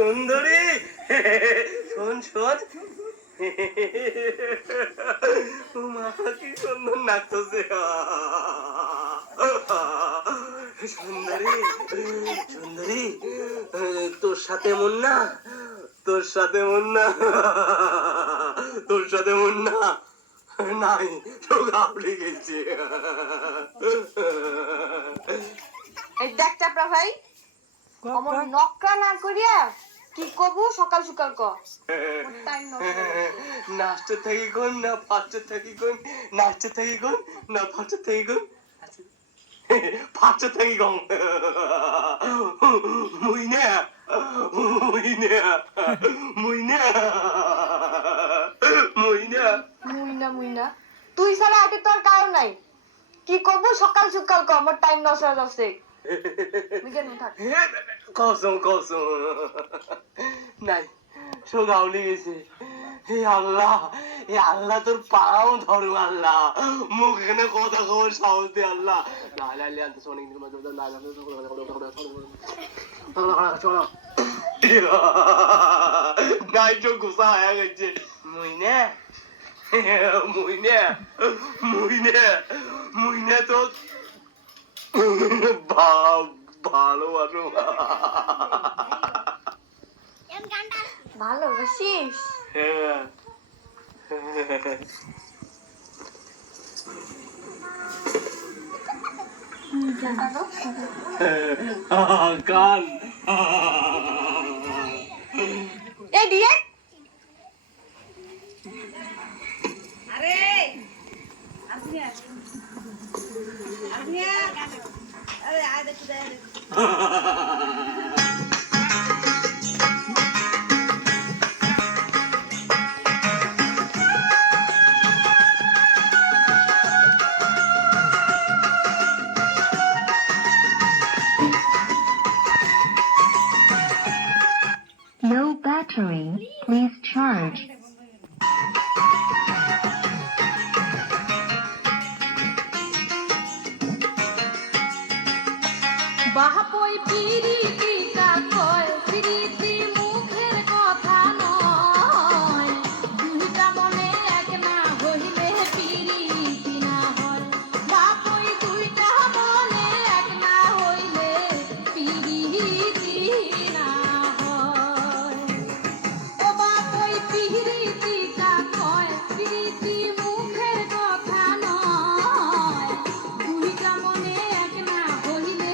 সুন্দরী শোন শোন মা কি সুন্দর নাচছে সুন্দরী সুন্দরী তোর সাথে মুন্না তোর সাথে মুন্না তোর সাথে মুন্না নাই তো গাবড়ে গেছে এই দেখটা ভাই আমার নকরা না করিয়া কি কবু সকাল সকাল ক টাইম নাচতে থাকি কোন না ফাচতে থাকি কোন নাচতে থাকি কোন না ফাচতে থাকি কোন ফাচতে থাকি কোন মুইনা মুইনা মুইনা মুইনা মুইনা মুইনা তুই ছাড়া আগে তোর কারণ নাই কি কবু সকাল সকাল ক আমার টাইম নষ্ট হয়ে যাচ্ছে কসম কসম নাই সোগাউলি গেছে হে আল্লাহ তোর পাও ধরো আল্লাহ মুখ এখানে কথা খবর সাহস দে আল্লাহ নাই চোখ গুসা হয়ে গেছে মুইনে মুইনে মুইনে মুইনে তো ভালোবাসো ভালোবাসিস হ্যাঁ কান এই দিয়ে আরে আপনি আরে আয় দেখো Low battery, please charge. বাহাপই পিরিতি কাকয় পিরিতি মুখের কথা নয় দুইটা মনে এক না হইলে পিরিতি না হয় বাপই দুইটা মনে এক না হইলে পিরিতি না হয় ও বাপই পিরিতি কাকয় পিরিতি মুখের কথা নয় দুইটা মনে এক না হইলে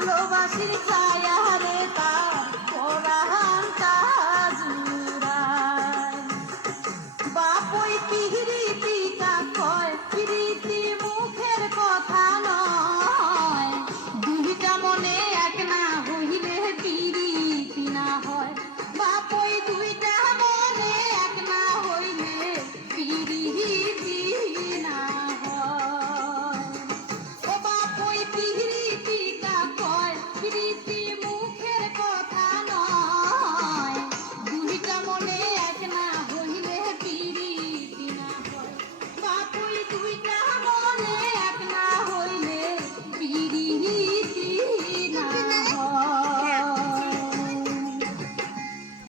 ভালোবাসির ছায়া রে তার